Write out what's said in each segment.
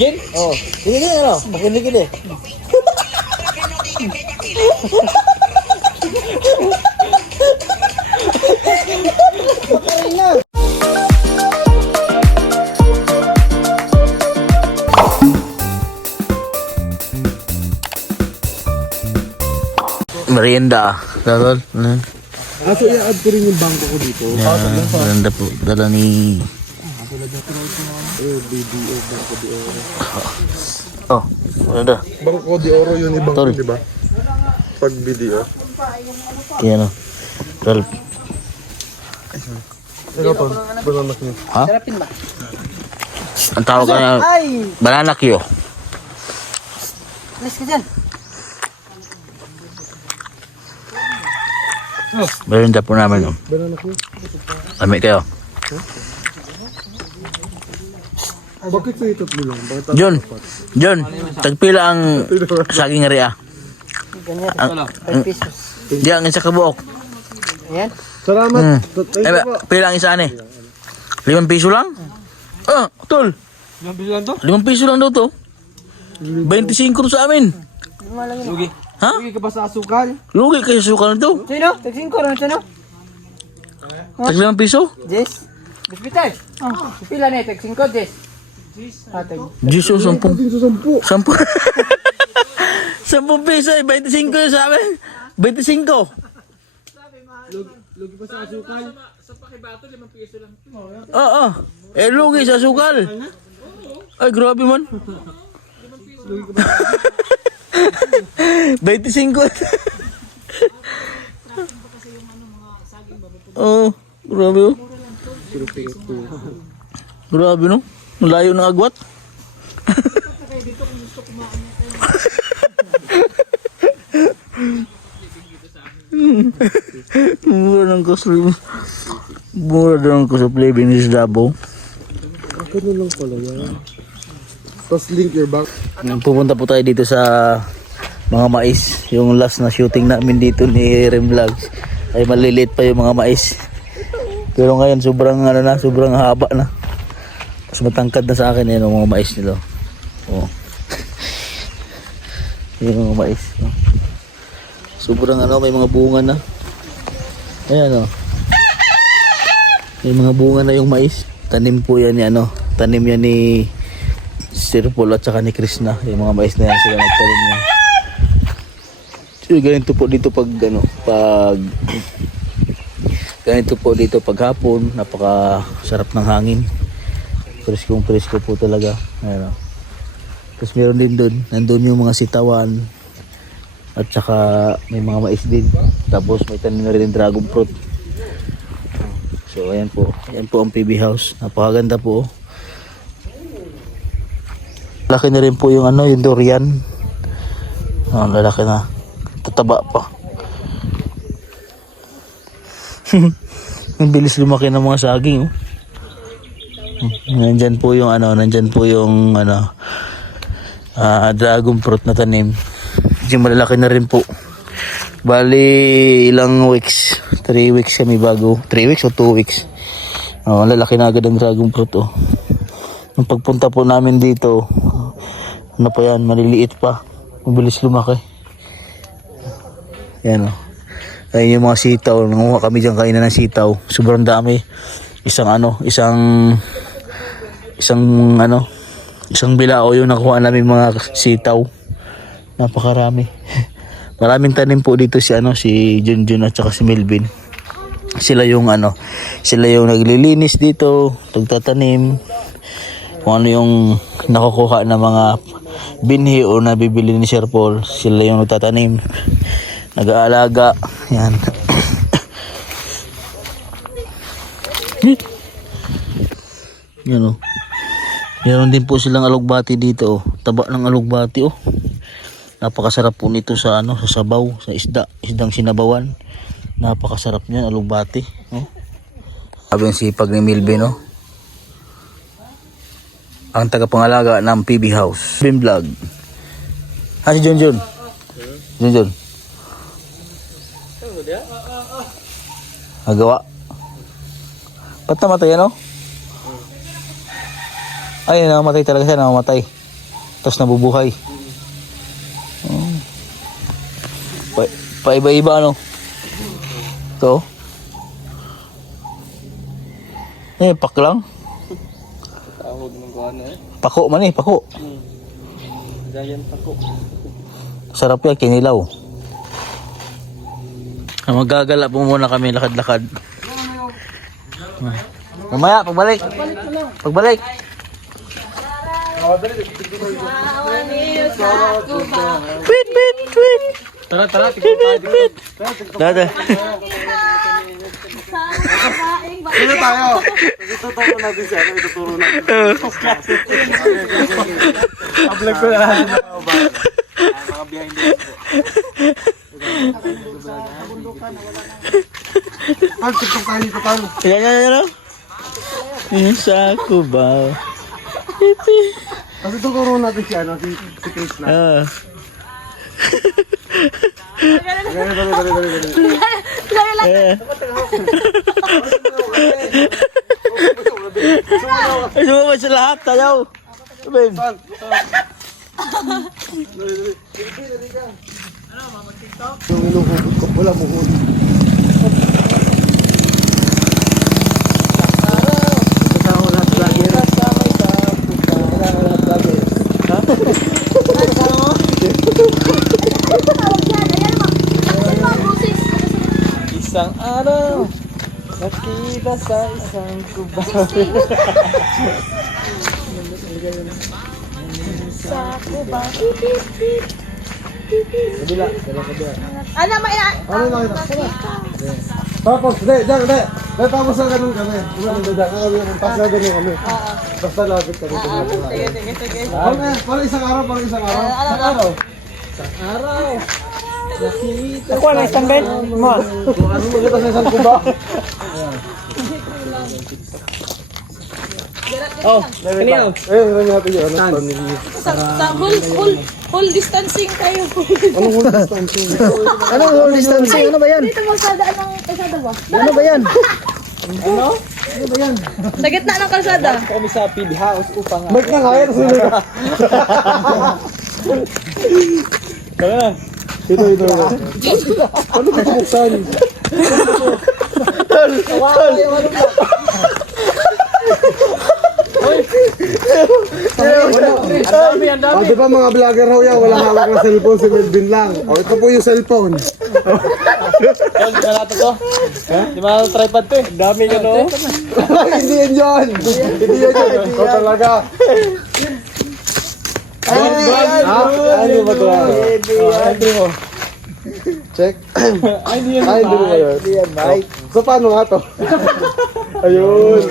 Gin? Oo. Sige, ano? Makinig eh. Merienda. Tol. So i-add ko rin yung bangko ko dito. Merienda po. Dala ni... BDO, Bangko de Oro. Oh, merienda. Bangko de Oro yun ibang Tol. di ba? Pag BDO. Yan o. 12. Ikaw pa, bananak niyo. Ha? Sarapin ba? Ang tawag ka na... Ay! Banana Q. Alis ka dyan. Merienda po namin. Oh. Bananak niyo. Lamig kayo. Bakit sa itatlo lang? Bakit tayo John. apat? John. Tagpila ang saging area. Ganyan. Ang... 5 pesos. Diyan, isa kabuok. Ayan. Salamat. Thank Eh, you po. pila ang isa ni? 5 piso lang? Ah, tol. 5 piso lang to? 5 piso lang daw to. 25 to sa amin. Lugi. Ha? Lugi ka ba sa asukal? Lugi kayo sa suka na to. Sino? Tagsin ko rin ito, no? Tag 5 piso? Jess? Hospital? Oh. Pila na, tagsin ko, Jess. Atag. Diyos, 10. 10. Piso 10. 10 piso eh, 25 yun sa amin. 25. Lugi pa sa asukal? Oo. Eh, lugi sa sukal. Ay, grabe man. 25. Oo, grabe oh. Grabe no. Malayo ng agwat. Mura ng kusli. Mura ng kusli binis Davao. Ganun lang pala yan. Tapos link your bank. Pupunta po tayo dito sa mga mais. Yung last na shooting namin dito ni Rem Vlogs ay maliliit pa yung mga mais. Pero ngayon sobrang ano na, sobrang haba na. Mas matangkad na sa akin yung mga mais nila. Oh. Yung mga mais. Oh. Sobrang ano, may mga bunga na. Ayan oh. May mga bunga na yung mais. Tanim po yan ni ano, tanim yan ni Sir Paul at saka ni Krishna. Yung mga mais na yan sila nagtanim niya. So, ganito po dito pag ano, ganito po dito pag hapon, napaka sarap ng hangin. Presko po talaga. Ayan. Tapos meron din doon, nandun yung mga sitawan at saka may mga mais din. Tapos may tanim na rin yung dragon fruit. So ayan po ang PB house. Napakaganda po. Laki na rin po yung ano, yung durian. Oh, lalaki na. Tataba pa. Ang bilis lumaki ng mga saging oh. Nandyan po yung dragon fruit na tanim. Medyo malalaki na rin po. Bali ilang weeks, 3 weeks kami bago. 3 weeks o 2 weeks. Oh, lalaki na agad ang dragon fruit oh. Nung pagpunta po namin dito, ano pa yan, maliliit pa. Mabilis lumaki. Yan oh. Ayun yung mga sitaw. Nanguha kami dyan kainan ng sitaw. Sobrang dami. Isang bilao yung nakuha namin mga sitaw. Napakarami. Maraming tanim po dito si Junjun at saka si Melvin. Sila yung naglilinis dito, nagtatanim. Kung ano yung nakukuha ng mga binhi o nabibili ni Sir Paul, sila yung nagtatanim, nag-aalaga. Yan. Yan o. Meron din po silang alugbati dito. Taba ng alugbati oh. Napakasarap po nito sa sa sabaw, sa isdang sinabawan. Napakasarap niyan, alugbati. Oh. Sabi ang sipag ni Milvin oh. Ang tagapangalaga ng PB House. Bim Vlog. Si Junjun. Junjun. Agawa. Ba't namatay ano? Ay, namatay talaga siya, namatay. Tapos nabubuhay. Oh. Paiba-iba ano. Ito. Pak lang. Tawag ng ano eh. Pako man pako. Giant pako. Sarap yan, kinilaw. Magagala po muna kami, lakad-lakad. Mamaya, pagbalik. Pagbalik. Tweet, tweet, tweet. Tara, tara, Tweet, tweet, tweet. Dada. Sino tayo? Ituturo natin siya. Ituturo natin. Upload ko na. Mga behind the Tal, tiktok tayo dito, Tal. Yan. Yan sa kubaw. Kasi tuturo natin si Chris na. Dali. Ay, sumabay sa lahat, tayaw. Sabihin. Yung inuhugot ko, wala mo huli. Kasama lahat vlogger. Isang araw, nakita sa isang kubaw. Sa kubaw. Kabila. Ano, may Ano yung nakita? Tapos, dahil, tapos na ganun kami. Tapos na ganun kami. Basta lapit kami. Sige. Para isang araw. Isang araw. Ako na isang bed. Mo. Ano magkita sa isang kuba? Oh, kanino? Ayun natin yun. Sa full distancing kayo. Anong whole distancing? Anong whole distancing? Ano ba yan? Dito mo sa daan ng kalsada ba? Ano ba yan? Sa gitna ng kalsada. Kami sa feed house upang... Mic na nga yan. Tara na. Ito. Ano ka buksan? Ang dami. Di ba mga vlogger raw yan, walang hawak na cellphone, si Melvin lang. Ito po yung cellphone. Tol, di ba nato to? Di ba tripod to eh? Dami ka no? Hindi yan yun. Hindi yan. Ikaw talaga. Ano ba ito? Andre mo. Check. Ay, hindi yan. Ay, hindi mo yun. Hindi yan, Mike. So, paano nga to? Ayun.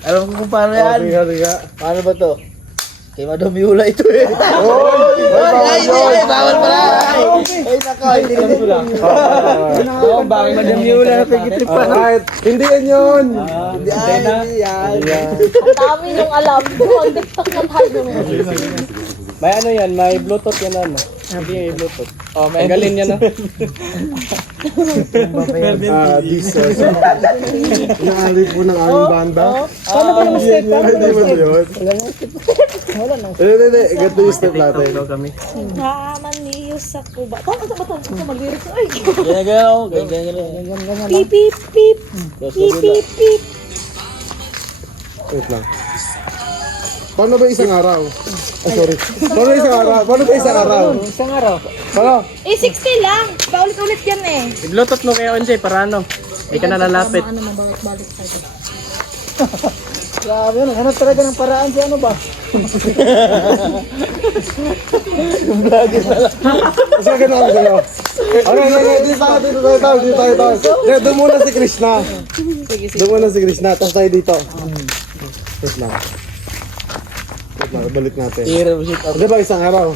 Alam ko kung paano yan. Tiga. Paano ba to? Kay Madam Yula ito eh. Ay, Bawal pala. Ay, nako. Hindi rin lang. Oo, bakit Madam Yula na pagkitrip pa? Alright. Hindi yan yun. Hindi yan. Ang dami yung alam. Ang tiktok na tayo. May ano yan, may Bluetooth yan ano. Hindi may Bluetooth. Oh, may galin yan no? This inaali po ng aming banda. Paano ba yung step? Hindi mo yun. Hindi. Ganito yung step natin. Maniyo sa kuba. Tama sa bato. Ito mag-lyrics. Ay. Ganyan. Pip, pip, pip. Pip, pip, pip. Wait lang. Paano ba isang araw? Sorry. Paano isang araw? Paano ba isang araw? Isang araw. Paano? 60 lang. Paulit-ulit yan eh. I-Bluetooth mo kayo, Onjay, para ano? Hindi ka nalalapit. Ano, mabalik-balik tayo. Grabe yun. Hanap talaga ng paraan si ano ba? Kasi ganun ako sa'yo. Okay, dito tayo. Doon muna si Krishna. Doon muna si Krishna, tapos tayo dito. Wait lang. Balik natin. Hero, sit up. Di ba isang araw?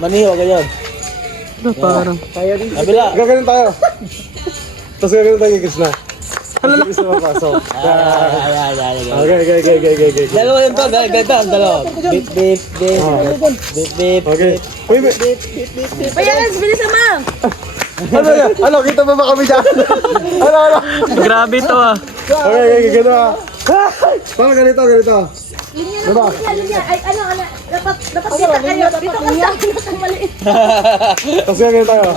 Maniho ka yun. Parang. Kaya din. Kabila. Gaganon tayo. Tapos gaganon tayo kay Krishna. Si Krishna mapasok. Okay. Dalawa yun to. Dalawa. Beep, beep, beep. Beep, beep. Okay. Uy, Bayan, bilis naman. ano yan? Ano, kita ba ba kami dyan? Ano? Grabe to ah. Okay, gano'n ah. Parang ganito. Linya na, Diba? linya. Ay, ano, dapat kita kayo. Dito ka sa akin at maliit. Tapos ganyan tayo.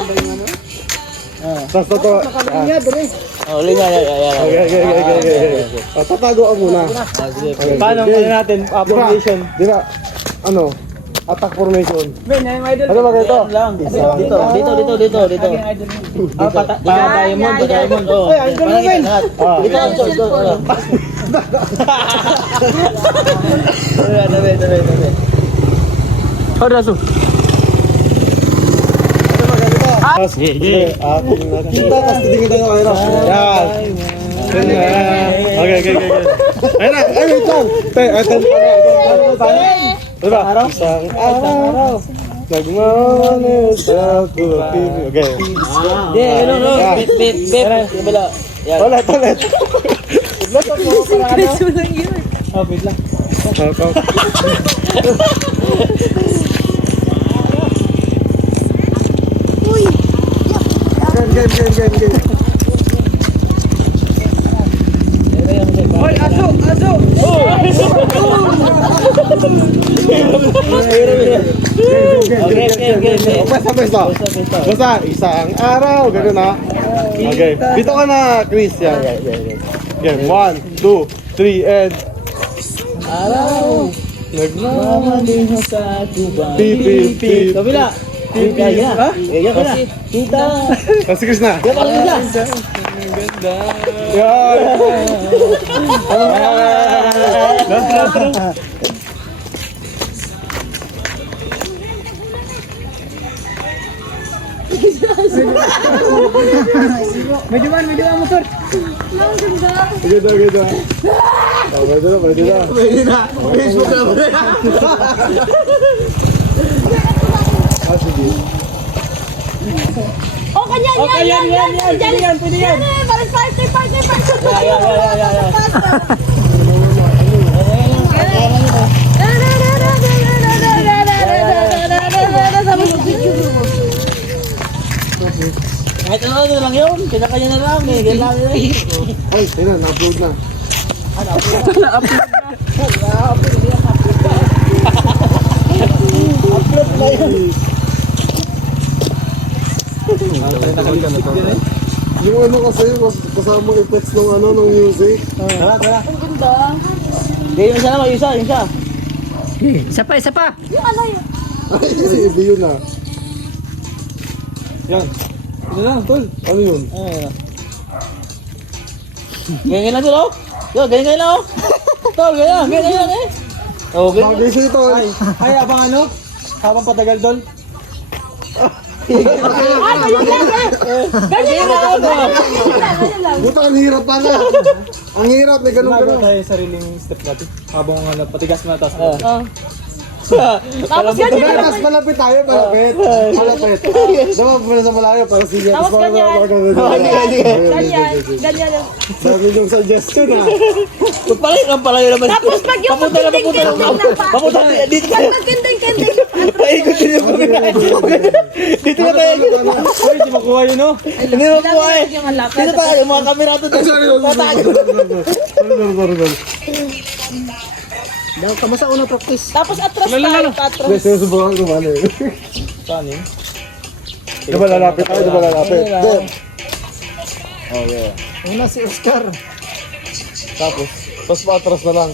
Tapos ito. Oh, linya, yan. Okay. Tatago ka muna. Paano ano natin? Formation. Di ba? Ano? Attack formation. Ben, yung idol. Ano ba ganito? Dito. Ah, Diamond. Oh. Ay, idol mo, Ben. Dito. Dami. Oh, Raso. Tapos, ating natin. Kita, tapos titingin tayo kayo. Yan. Okay. Ayun na, ay, wait lang. Diba? Isang araw. Nagmanes ako. Okay. No. Bit. Kabila. Yan. Ulit. Oh, wait lang. Game. Hoy, aso! Okay. Basta, isang araw. Ganun na. Okay. Dito ka na, Chris. Yan. Game. 1, 2, 3, and... Araw. Mamaliho sa tubang. Pip. Kabila. Kaya. Kita. Si Chris na. Yan. Yan. Medyo mo, sir. Ang ganda. Ganda. Pwede na. Facebook na. Sige. Oh, kanya, yan. Pwede yan. Parang party. Kahit ano lang yun. Pinakanya na lang. Kailangan yun. Ay, ayun na, na-upload na. Yung ano kasi, kasama effects ng music. Ang ganda. Yung isa naman, yung isa. Isa pa. Yung ano yun? Ay, kasi iba yun ah. Yan. Ano lang, tol? Ano yun? Ganyan lang tol. Ganyan lang. Tol, ganyan lang eh. Oh, ganyan. Bagay siya ito. Ay, abang ano? Habang patagal, tol. Ay, ganyan lang eh. Ganyan lang. Buta, ang hirap pala. Ang hirap, may ganun. Nagawa tayo yung sariling step natin. Habang patigas na taas. Tapos ganyan Pero lang. mas malapit tayo, malapit. Diba, mula sa malayo, para sige. Tapos ganyan. Ganyan lang. Sabi yung suggestion ah. Palayo naman. Tapos pag yung pagkinding-kinding ng pa. Papunta dito tayo. Pagkinding-kinding. Paikot din yung dito na tayo. Uy, di makuha yun, no? Hindi mo po eh. Dito tayo, mga kamera to. Sorry. Tapos atras tayo. Atras. Hindi, sinusubukan ko man eh. Saan yun? Diba lalapit tayo, diba lalapit? Okay. Una si Oscar. Tapos patras na lang.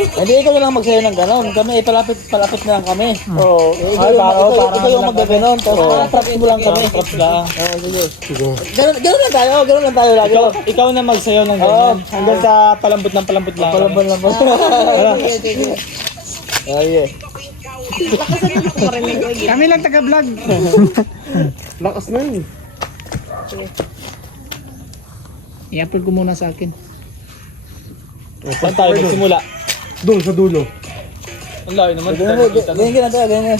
Hindi, ikaw na lang magsayo ng ganon. Kami, palapit na lang kami. Oo. Ikaw yung magaganon. Tapos traps mo lang kami. Traps lang. Ganon lang tayo lagi. Ikaw na magsayaw ng ganyan. Hanggang sa palambot lang. Palambon. Ay, Kami lang taga-vlog. Lakas na yun. I-upload ko muna sa akin. Saan tayo magsimula? Doon, sa dulo. Ang layo naman. ganyan lang tayo.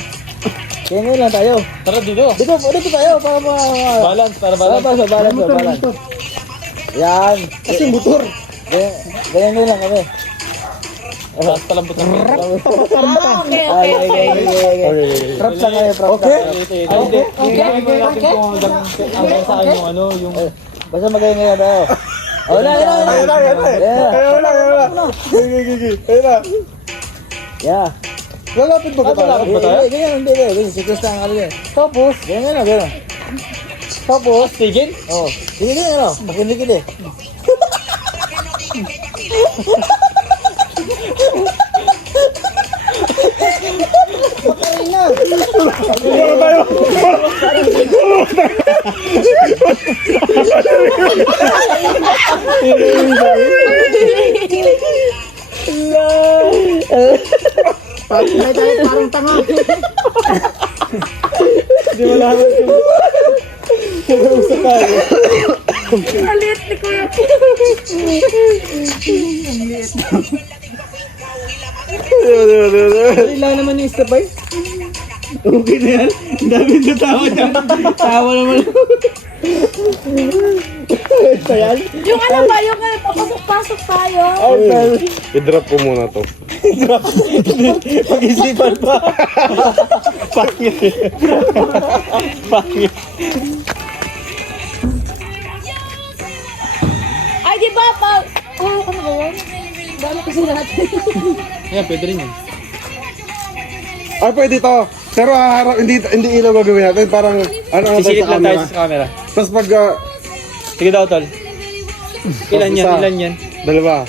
Tara dito. Dito tayo para Balance, para balance. balance. Yan. Kasi motor. Ganyan lang kami. Taas palambot lang. Okay. Props lang kami, props. Okay. Hindi natin kung hanggang saan yung ano, yung... Basta magaling tayo. Oh, na. Ayun na. Gigi. Ayun na. Yeah. Lalapit ba ka tayo? Hindi. Sikres lang ano yan. Tapos, ganyan. Tapos, tigil? Oo. Tigil ano? Makinig eh. Parang tanga. Hindi mo lahat Maliit ni Kuya. Dali lang naman yung step by. Okay na yan. Ang dami na tawa dyan. Tawa naman. Ito yan. Yung ano ba, yung papasok-pasok tayo. I-drop ko muna to. Pag-isipan pa. Pangit. Ay, di ba pa? Oh, ano ba yun? Dami kasi natin. Yan, pwede rin yan. Ay, pwede to. Pero hindi ilaw gagawin natin. Parang ano Sisilip sa lang tayo camera. sa camera. Tapos pag Sige daw, tol. Ilan yan? Isa. Ilan yan? dalawa,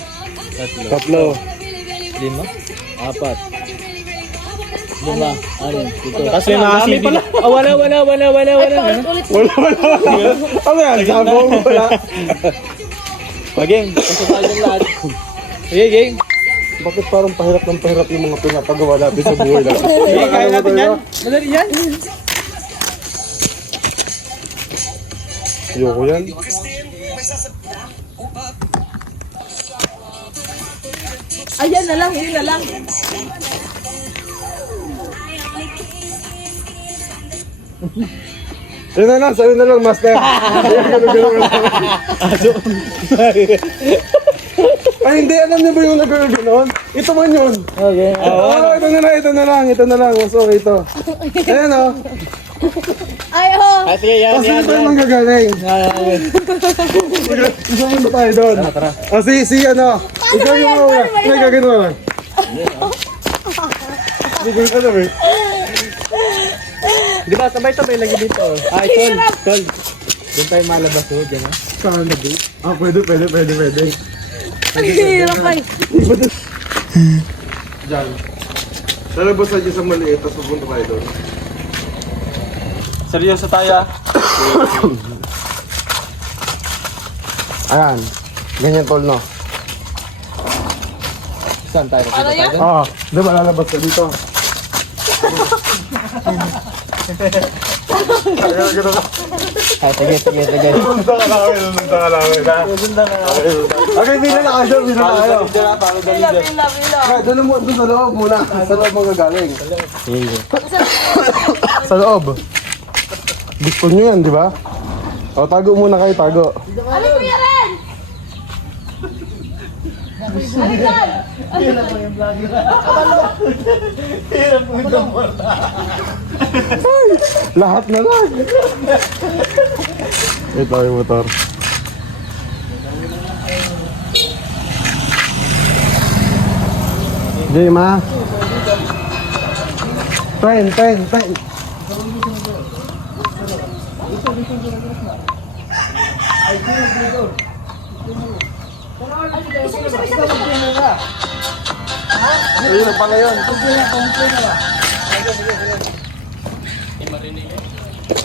Tatlo. tatlo. 5. 4. 5. 6. 7. Tapos may mga CB. Wala. Ulit. Ano yan? Sabong wala. Game. Gusto tayo ng lahat. Sige, game. Bakit parang pahirap yung mga pinapagawa natin sa buhay natin? Sige, kaya natin yan. Madali yan. Ayoko yan. Ayan na lang, yun na lang. Yun na lang, sa'yo na lang, master. Ganun lang. Ay, hindi. Alam niyo ba yung nagagano'n? Ito man yun. Okay. Ito na lang. Mas okay ito. Ayan o. Ay, oh. Sige, yan. Kasi ito yung manggagaling. Isa mo tayo doon. Si ano. Ikaw yung mga. May gagano'n lang. Bugol ka na eh. Di ba, sabay-sabay lagi dito. Ay, tol. Doon tayo malabas ho, dyan ha. Saan na dito? Ah, pwede. Ang hirap ay. Diyan. Lalabas na dyan sa maliit, tapos pupunta tayo doon. Seryoso tayo. Ayan. Ganyan tol, no? Saan tayo? Ano yan? Oo. Di ba lalabas ka dito? Sige. Punta ka namin. Okay, bila na kayo. Bila. Kaya doon mo doon sa loob muna. Sa loob mga galing. Sa loob. Gusto nyo yan, di ba? O, tago muna kayo, tago. Ano ko yan? Lahat na lang. Ito yung motor. Jay, ma. Pen. Ayun na pala yun.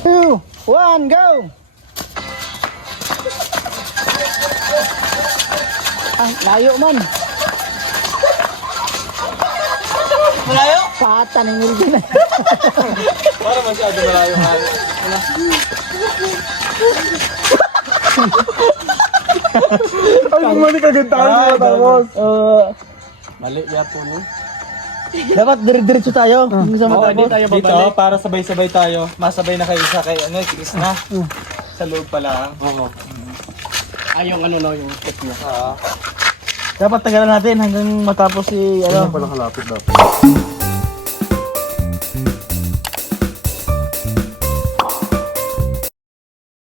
2, 1, go! Ah, layo man. Malayo? Pata ng ngildo na. Para masyado malayo nga. Ay, bumalik agad tayo tapos. Mali, kaya po no? Dapat diretso tayo. Hindi sa matapos. Dito, para sabay-sabay tayo. Masabay na kayo sa kay ano, si Krishna. Sa loob pala. Oo. Ay, yung ano no, yung step niya. Dapat tagalan natin hanggang matapos si ano. Pala kalapit dapat.